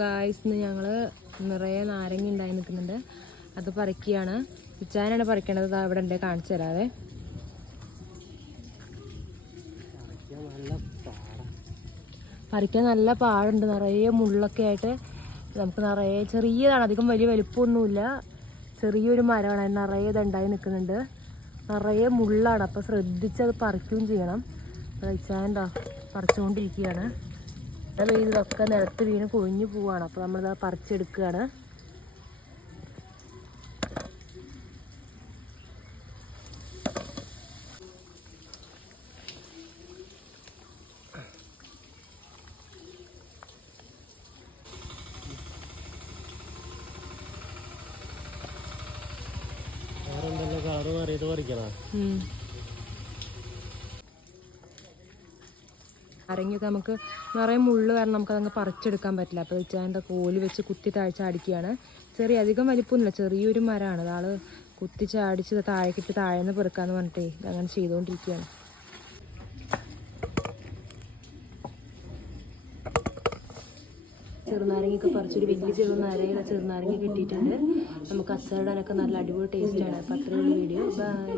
Guys ഇന്ന് ഞങ്ങൾ നിറയെ നാരങ്ങ ഉണ്ടായി നിൽക്കുന്നുണ്ട്. അത് പറിക്കുകയാണ്. ഇച്ചാനാണ് പറിക്കേണ്ടത്. അവിടെ ഉണ്ട്, കാണിച്ചു തരാതെ. പറിക്കാൻ നല്ല പാടുണ്ട്. നിറയെ മുള്ളൊക്കെ ആയിട്ട് നമുക്ക് നിറയെ ചെറിയതാണ്, അധികം വലിയ വലിപ്പമൊന്നുമില്ല. ചെറിയൊരു മരമാണ്, നിറയെ ഇതുണ്ടായി നിൽക്കുന്നുണ്ട്. നിറയെ മുള്ളാണ്, അപ്പോൾ ശ്രദ്ധിച്ചത് പറിക്കുകയും ചെയ്യണം. ഇച്ചാൻ പറിച്ചുകൊണ്ടിരിക്കുകയാണ്. ഇതൊക്കെ നിലത്ത് വീണ് കൊഴിഞ്ഞു പോവാണ്. അപ്പോൾ നമ്മളിത് പറിച്ചെടുക്കുകയാണ്. നാരങ്ങയൊക്കെ നമുക്ക് നിറയെ മുള്ള് കാരണം നമുക്കതങ്ങ് പറിച്ചെടുക്കാൻ പറ്റില്ല. അപ്പോൾ വെച്ചാൽ കോല് വെച്ച് കുത്തി താഴ്ച അടിക്കുകയാണ്. അധികം വലിപ്പമൊന്നുമില്ല, ചെറിയൊരു മരമാണ്. അതാള് കുത്തി ചാടിച്ച് താഴേക്കിട്ട് താഴേന്ന് പെറുക്കാന്ന് പറഞ്ഞിട്ടേ അങ്ങനെ ചെയ്തുകൊണ്ടിരിക്കുകയാണ്. ചെറുനാരങ്ങയൊക്കെ പറിച്ചൊരു വലിയ ചെറുനാരങ്ങ കിട്ടിയിട്ടുണ്ട്. നമുക്ക് അച്ചാറിടാനൊക്കെ നല്ല അടിപൊളി ടേസ്റ്റാണ്. അപ്പോൾ അത്രയുള്ള വീഡിയോ. ബൈ.